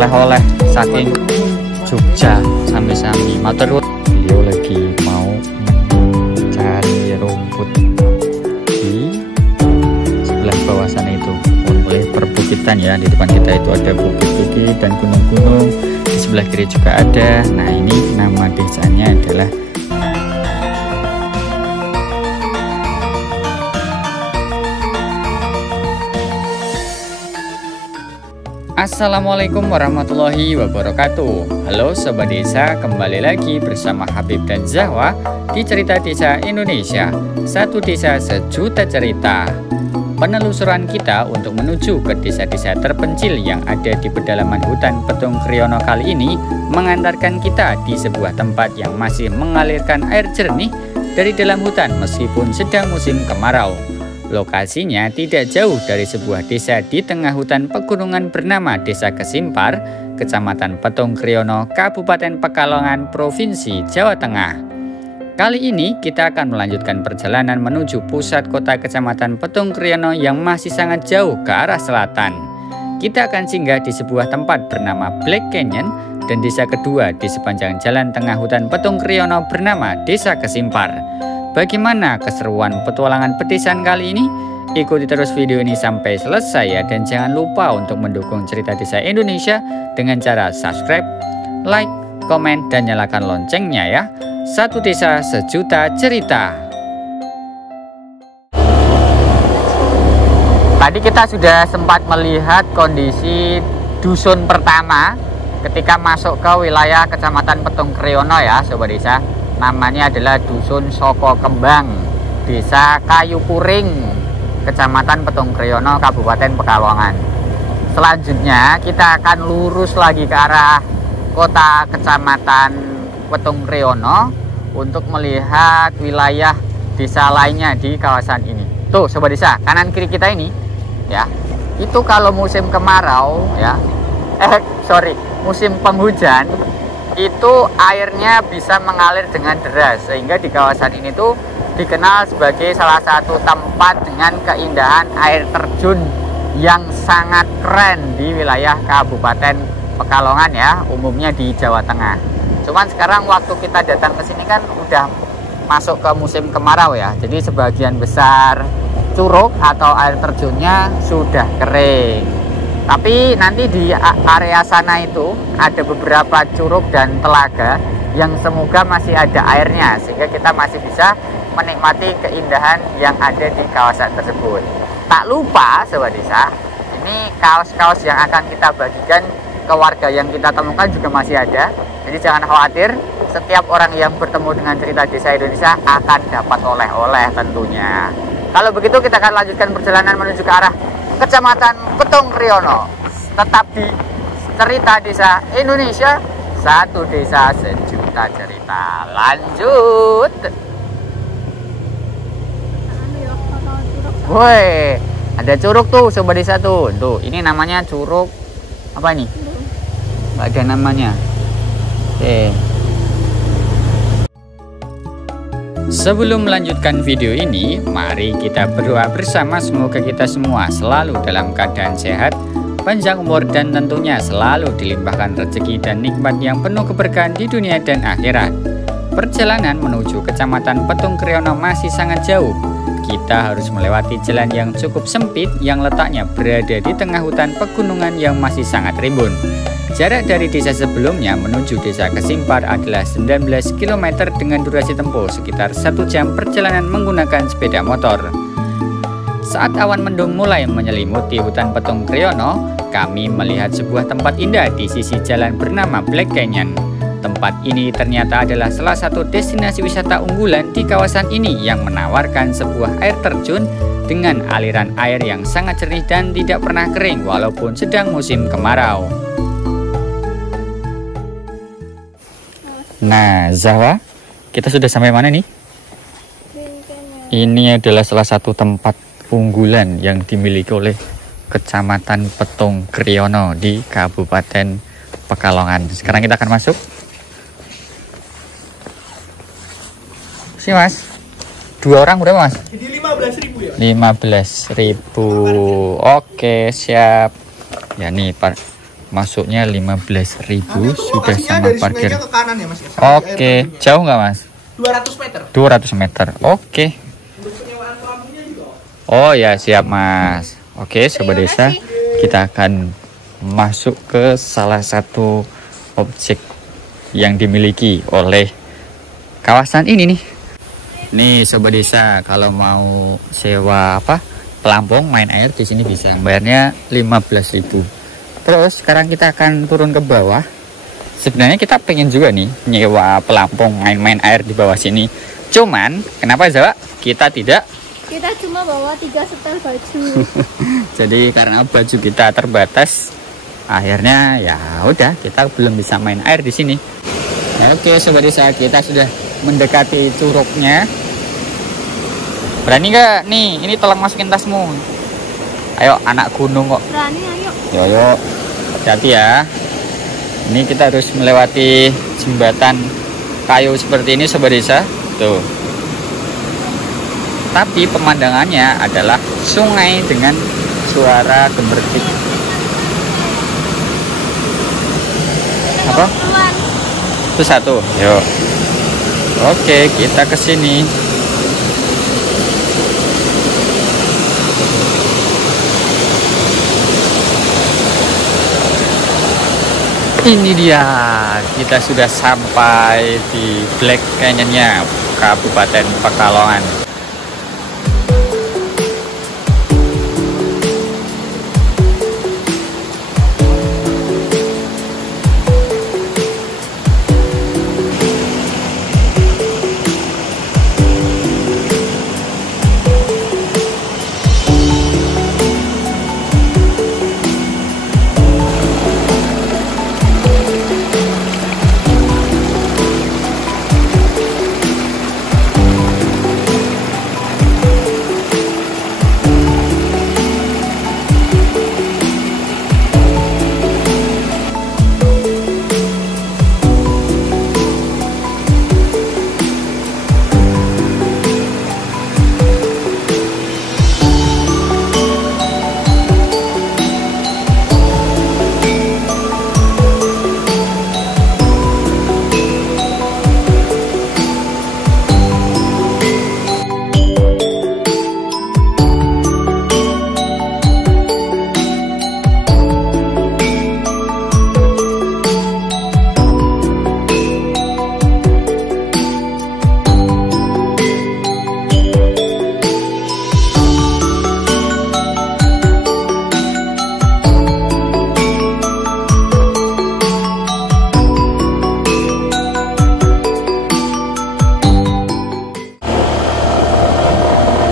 oleh-oleh saking Jogja sami-sami. Matur beliau lagi mau cari rumput di sebelah bawah sana itu, oleh perbukitan ya. Di depan kita itu ada bukit-bukit dan gunung-gunung, di sebelah kiri juga ada. Nah, ini nama desanya adalah Assalamualaikum warahmatullahi wabarakatuh. Halo Sobat Desa, kembali lagi bersama Habib dan Zahwa di Cerita Desa Indonesia. Satu desa sejuta cerita. Penelusuran kita untuk menuju ke desa-desa terpencil yang ada di pedalaman hutan Petung Kriono kali ini mengantarkan kita di sebuah tempat yang masih mengalirkan air jernih dari dalam hutan meskipun sedang musim kemarau. Lokasinya tidak jauh dari sebuah desa di tengah hutan pegunungan bernama Desa Kesimpar, Kecamatan Petung Kriono, Kabupaten Pekalongan, Provinsi Jawa Tengah. Kali ini kita akan melanjutkan perjalanan menuju pusat kota Kecamatan Petung Kriono yang masih sangat jauh ke arah selatan. Kita akan singgah di sebuah tempat bernama Black Canyon dan desa kedua di sepanjang jalan tengah hutan Petung Kriono bernama Desa Kesimpar. Bagaimana keseruan petualangan petisan kali ini? Ikuti terus video ini sampai selesai ya, dan jangan lupa untuk mendukung Cerita Desa Indonesia dengan cara subscribe, like, komen, dan nyalakan loncengnya ya. Satu desa sejuta cerita. Tadi kita sudah sempat melihat kondisi dusun pertama ketika masuk ke wilayah Kecamatan Petung Kriono ya Sobat Desa. Namanya adalah Dusun Soko Kembang, Desa Kayu Puring, Kecamatan Petung Kriono, Kabupaten Pekalongan. Selanjutnya kita akan lurus lagi ke arah kota Kecamatan Petung Kriono untuk melihat wilayah desa lainnya di kawasan ini. Tuh Sobat Desa, kanan kiri kita ini ya, itu kalau musim kemarau ya, musim penghujan, itu airnya bisa mengalir dengan deras, sehingga di kawasan ini tuh dikenal sebagai salah satu tempat dengan keindahan air terjun yang sangat keren di wilayah Kabupaten Pekalongan ya, umumnya di Jawa Tengah. Cuman sekarang waktu kita datang ke sini kan udah masuk ke musim kemarau ya, jadi sebagian besar curug atau air terjunnya sudah kering. Tapi nanti di area sana itu ada beberapa curug dan telaga yang semoga masih ada airnya, sehingga kita masih bisa menikmati keindahan yang ada di kawasan tersebut. Tak lupa Sobat Desa, ini kaos-kaos yang akan kita bagikan ke warga yang kita temukan juga masih ada. Jadi jangan khawatir, setiap orang yang bertemu dengan Cerita Desa Indonesia akan dapat oleh-oleh tentunya. Kalau begitu kita akan lanjutkan perjalanan menuju ke arah Kecamatan Petung Kriono. Tetap di Cerita Desa Indonesia, satu desa sejuta cerita. Lanjut. Woi, ada curug tuh Sobat Desa tuh. Tuh, ini namanya curug apa ini? Nggak ada namanya. Oke. Sebelum melanjutkan video ini, mari kita berdoa bersama semoga kita semua selalu dalam keadaan sehat, panjang umur, dan tentunya selalu dilimpahkan rezeki dan nikmat yang penuh keberkahan di dunia dan akhirat. Perjalanan menuju Kecamatan Petung Kriono masih sangat jauh. Kita harus melewati jalan yang cukup sempit yang letaknya berada di tengah hutan pegunungan yang masih sangat rimbun. Jarak dari desa sebelumnya menuju Desa Kesimpar adalah 19 km dengan durasi tempuh sekitar 1 jam perjalanan menggunakan sepeda motor. Saat awan mendung mulai menyelimuti hutan Petung Kriono, kami melihat sebuah tempat indah di sisi jalan bernama Black Canyon. Tempat ini ternyata adalah salah satu destinasi wisata unggulan di kawasan ini yang menawarkan sebuah air terjun dengan aliran air yang sangat jernih dan tidak pernah kering walaupun sedang musim kemarau. Nah, Zahwa, kita sudah sampai mana nih? Ini adalah salah satu tempat unggulan yang dimiliki oleh Kecamatan Petung Kriono di Kabupaten Pekalongan. Sekarang kita akan masuk. Sih Mas, 2 orang berapa Mas? Jadi 15.000 ya? 15.000. Oke, siap. Ya nih masuknya 15.000 sudah sama dari parkir. sungainya ke kanan ya Mas. Oke, jauh nggak Mas? 200 meter. 200 meter. Oke. Untuk penyewaan pelampungnya juga. Oh ya, siap Mas. Oke, sobat desa, kita akan masuk ke salah satu objek yang dimiliki oleh kawasan ini nih. Nih sobat desa, kalau mau sewa pelampung main air di sini bisa. Bayarnya 15.000. Terus sekarang kita akan turun ke bawah. Sebenarnya kita pengen juga nih nyewa pelampung main-main air di bawah sini. Cuman kenapa Jawa? Kita tidak. Kita cuma bawa 3 setel baju. Jadi karena baju kita terbatas, akhirnya ya udah kita belum bisa main air di sini. Oke sobat desa, kita sudah mendekati curugnya. Berani nggak nih? Ini tolong masukin tasmu. Ayo anak gunung kok. Berani, ayo. Yo, hati-hati ya. Ini kita harus melewati jembatan kayu seperti ini sobat desa. Tuh. Tapi pemandangannya adalah sungai dengan suara gemericik. Apa? Itu satu. Yuk. Oke, kita ke sini. Ini dia, kita sudah sampai di Black Canyon-nya Kabupaten Pekalongan.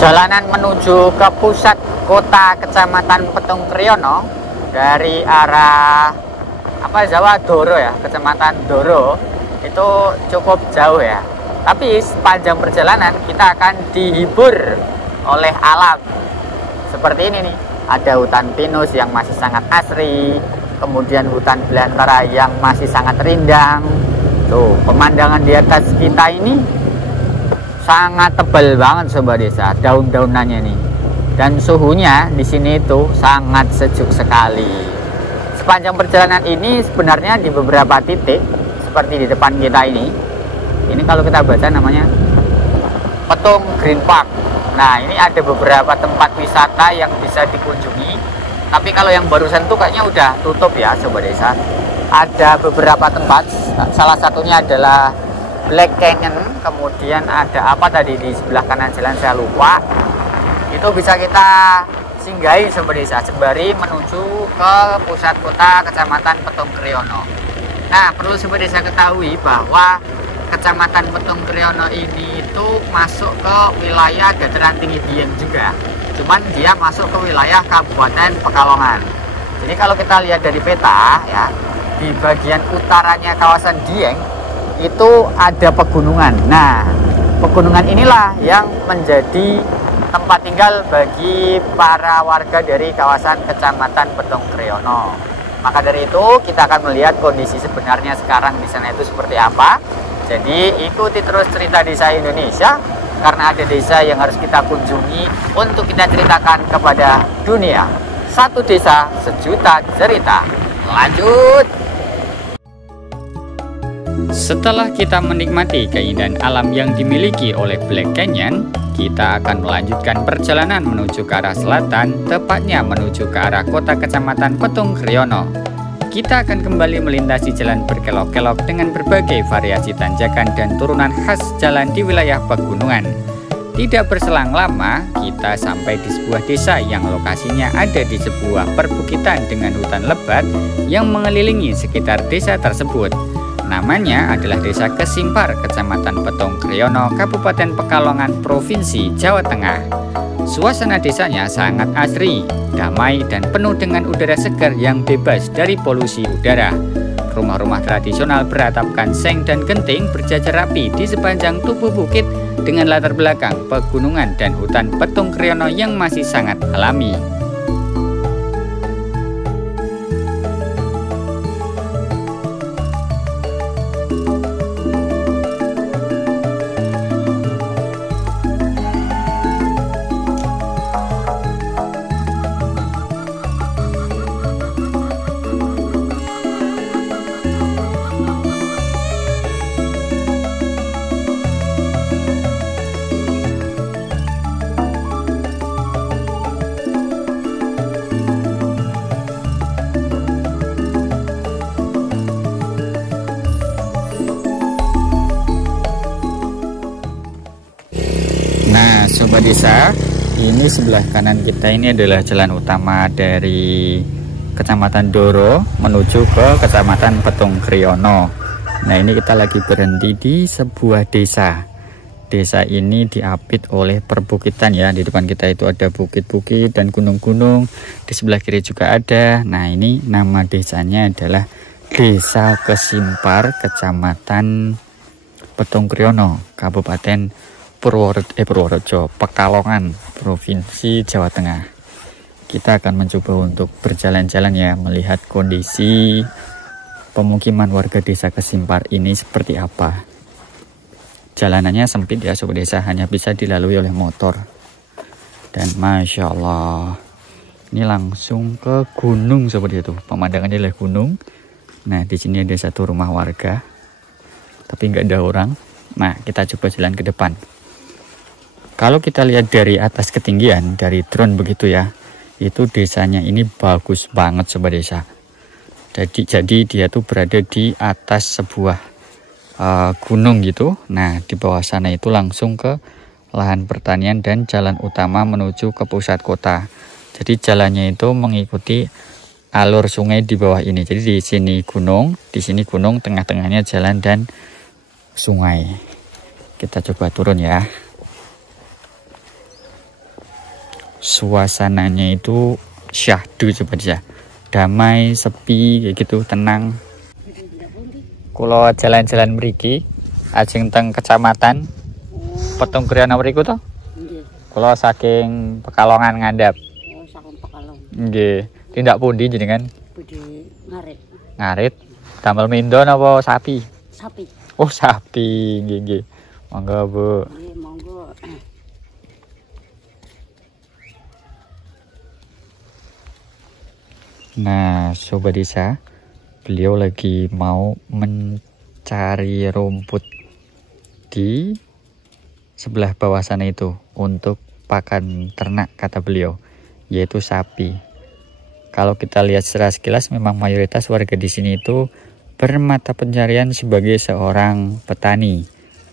Jalanan menuju ke pusat kota Kecamatan Petung Kriono dari arah Jawa Doro ya, Kecamatan Doro itu cukup jauh ya. Tapi sepanjang perjalanan kita akan dihibur oleh alam. Seperti ini nih, ada hutan pinus yang masih sangat asri, kemudian hutan belantara yang masih sangat rindang. Tuh, pemandangan di atas kita ini sangat tebal banget sobat desa, daun-daunannya nih. Dan suhunya di sini itu sangat sejuk sekali. Sepanjang perjalanan ini sebenarnya di beberapa titik seperti di depan kita ini kalau kita baca namanya Petung Green Park. Nah, ini ada beberapa tempat wisata yang bisa dikunjungi. Tapi kalau yang barusan tuh kayaknya udah tutup ya sobat desa. Ada beberapa tempat, salah satunya adalah Black Canyon, kemudian ada tadi di sebelah kanan jalan saya lupa. Itu bisa kita singgahi sobat desa sembari menuju ke pusat kota Kecamatan Petung Kriono. Nah, perlu sobat desa ketahui bahwa Kecamatan Petung Kriono ini itu masuk ke wilayah dataran tinggi Dieng juga. Cuman dia masuk ke wilayah Kabupaten Pekalongan. Jadi kalau kita lihat dari peta ya, di bagian utaranya kawasan Dieng itu ada pegunungan. Nah, pegunungan inilah yang menjadi tempat tinggal bagi para warga dari kawasan Kecamatan Petung Kriono. Maka dari itu kita akan melihat kondisi sebenarnya sekarang di sana itu seperti apa. Jadi ikuti terus cerita desa Indonesia, karena ada desa yang harus kita kunjungi untuk kita ceritakan kepada dunia. Satu desa, sejuta cerita. lanjut. Setelah kita menikmati keindahan alam yang dimiliki oleh Black Canyon, kita akan melanjutkan perjalanan menuju ke arah selatan, tepatnya menuju ke arah kota kecamatan Petung Kriono. Kita akan kembali melintasi jalan berkelok-kelok dengan berbagai variasi tanjakan dan turunan khas jalan di wilayah pegunungan. Tidak berselang lama, kita sampai di sebuah desa yang lokasinya ada di sebuah perbukitan dengan hutan lebat yang mengelilingi sekitar desa tersebut. Namanya adalah Desa Kesimpar, Kecamatan Petung Kriono, Kabupaten Pekalongan, Provinsi Jawa Tengah. Suasana desanya sangat asri, damai, dan penuh dengan udara segar yang bebas dari polusi udara. Rumah-rumah tradisional beratapkan seng dan genting berjajar rapi di sepanjang tubuh bukit dengan latar belakang pegunungan dan hutan Petung Kriono yang masih sangat alami. Sobat desa, ini sebelah kanan kita ini adalah jalan utama dari Kecamatan Doro menuju ke Kecamatan Petung Kriono. Nah, ini kita lagi berhenti di sebuah desa. Desa ini diapit oleh perbukitan ya. Di depan kita itu ada bukit-bukit dan gunung-gunung. Di sebelah kiri juga ada. Nah, ini nama desanya adalah Desa Kesimpar, Kecamatan Petung Kriono, Kabupaten Purworejo, Pekalongan, Provinsi Jawa Tengah. Kita akan mencoba untuk berjalan-jalan ya, melihat kondisi pemukiman warga Desa Kesimpar ini seperti apa. Jalanannya sempit ya sobat desa, hanya bisa dilalui oleh motor. Dan Masya Allah, ini langsung ke gunung seperti itu. Pemandangannya adalah gunung. Nah, di sini ada satu rumah warga, tapi nggak ada orang. Nah, kita coba jalan ke depan. Kalau kita lihat dari atas ketinggian, dari drone begitu ya, itu desanya ini bagus banget sobat desa. Jadi dia tuh berada di atas sebuah gunung gitu. Nah, di bawah sana itu langsung ke lahan pertanian dan jalan utama menuju ke pusat kota. Jadi jalannya itu mengikuti alur sungai di bawah ini. Jadi di sini gunung, tengah-tengahnya jalan dan sungai. Kita coba turun ya. Suasananya itu syahdu sobat desa, damai, sepi kayak gitu, tenang. Kalau jalan-jalan mriki ajeng teng Kecamatan Petung Kriono mriku to? Nggih. Kalau saking Pekalongan ngandhap. Oh, saking Pekalongan. Nggih. Tindak pundi jenengan? Pundi Ngarit. Ngarit. Damel mindo napa sapi? Sapi. Oh, sapi. Nggih. Monggo, Bu. Nggih, monggo. Nah, sobat desa, beliau lagi mau mencari rumput di sebelah bawah sana itu untuk pakan ternak kata beliau, yaitu sapi. Kalau kita lihat secara sekilas memang mayoritas warga di sini itu bermata pencarian sebagai seorang petani.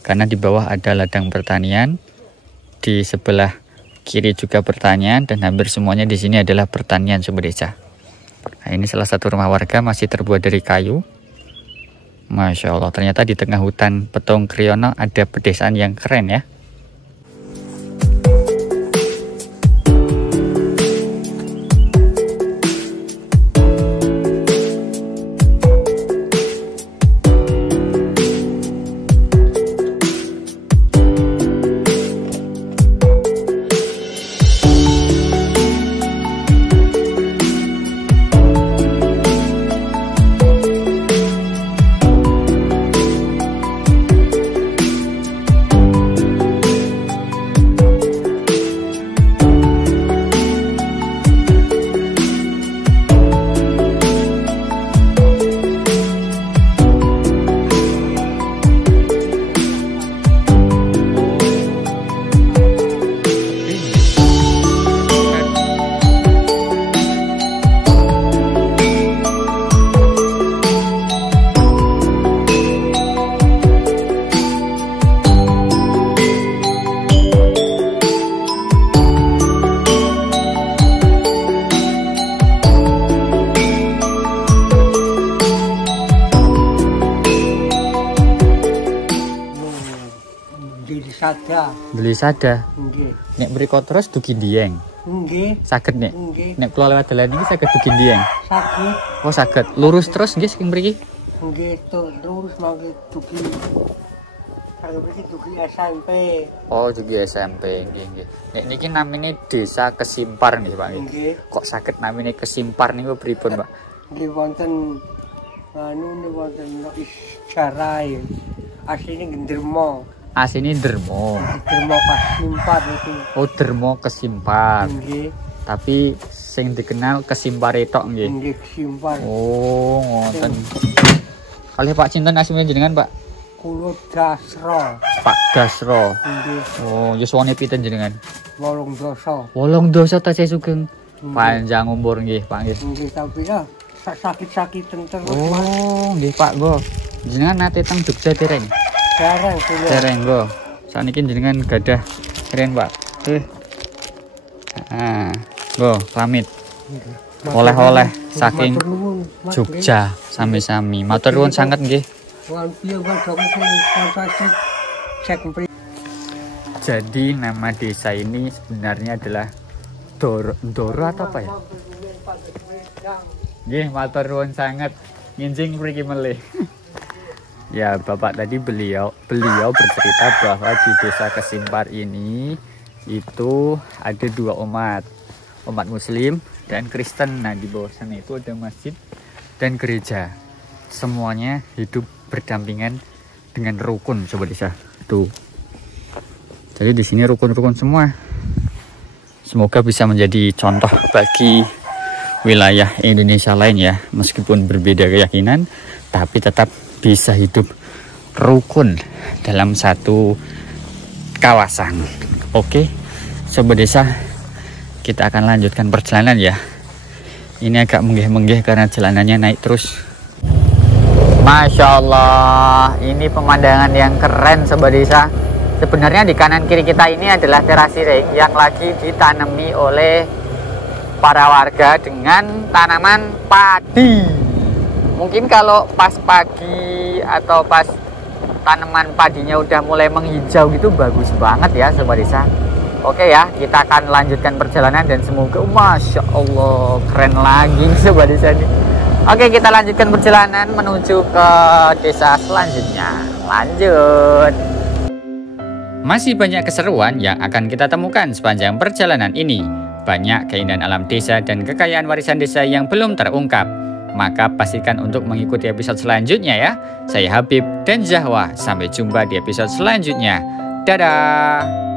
Karena di bawah ada ladang pertanian, di sebelah kiri juga pertanian, dan hampir semuanya di sini adalah pertanian sobat desa. Nah, ini salah satu rumah warga masih terbuat dari kayu. Masya Allah, ternyata di tengah hutan Petung Kriono ada pedesaan yang keren ya. sada. Beli sada. Nggih. Nek mriko terus dugi Dieng. Nggih. Saged nek. Nggih. Nek kula lewat dalan iki saged dugi Dieng. Saged. Oh saged. Lurus terus nggih saking mriki. Nggih terus mangke dugi. Kalau mriki dugi SMP. Oh dugi SMP nggih nggih. Nek niki namine Desa Kesimpar nggih Pak nggih. Nggih. Kok saged namine Kesimpar niku pripun Pak? Nggih wonten wonten sejarah ya. Asline Gendermo. Asine Dermo. Dermo Kesimpar itu. Oh Dermo Kesimpar. Nggih. Tapi sing dikenal Kesimpar tok nggih. Nggih Kesimpar. Oh ngoten. Kalih Pak cinten asline jenengan Pak? Kulo Dasro. Pak Gasro. Nggih. Oh yuswane pinten jenengan? 8 dosa. 8 dosa tasih sugeng. Panjang umur nggih Pak nggih. Nggih tapi lah sakit-sakitan terus. Oh nggih Pak go. Jenengan nate teng Jogja dereng? Jarang kulo. Dereng go. Saniki jenengan gadah keren Pak. Go pamit. Oleh-oleh saking Jogja sami-sami. Matur nuwun sanget nggih. Jadi nama desa ini sebenarnya adalah Ndoro atau apa ya? Nggih, matur nuwun sanget. Nginjing mriki melih. Ya, Bapak tadi beliau bercerita bahwa di Desa Kesimpar ini itu ada 2 umat Muslim dan Kristen. Nah, di bawah sana itu ada masjid dan gereja. Semuanya hidup berdampingan dengan rukun, coba desa. Tuh. Jadi di sini rukun-rukun semua. Semoga bisa menjadi contoh bagi wilayah Indonesia lain ya, meskipun berbeda keyakinan, tapi tetap bisa hidup rukun dalam satu kawasan. Oke, sobat desa, kita akan lanjutkan perjalanan ya. Ini agak menggeh-menggeh karena jalanannya naik terus. Masya Allah, ini pemandangan yang keren sobat desa. Sebenarnya di kanan kiri kita ini adalah terasi ring yang lagi ditanami oleh para warga dengan tanaman padi. Mungkin kalau pas pagi atau pas tanaman padinya udah mulai menghijau gitu bagus banget ya sobat desa. Oke ya, kita akan lanjutkan perjalanan dan semoga Masya Allah keren lagi sobat desa ini. Oke, kita lanjutkan perjalanan menuju ke desa selanjutnya. Lanjut. Masih banyak keseruan yang akan kita temukan sepanjang perjalanan ini. Banyak keindahan alam desa dan kekayaan warisan desa yang belum terungkap. Maka pastikan untuk mengikuti episode selanjutnya ya. Saya Habib dan Zahwa. Sampai jumpa di episode selanjutnya. Dadah.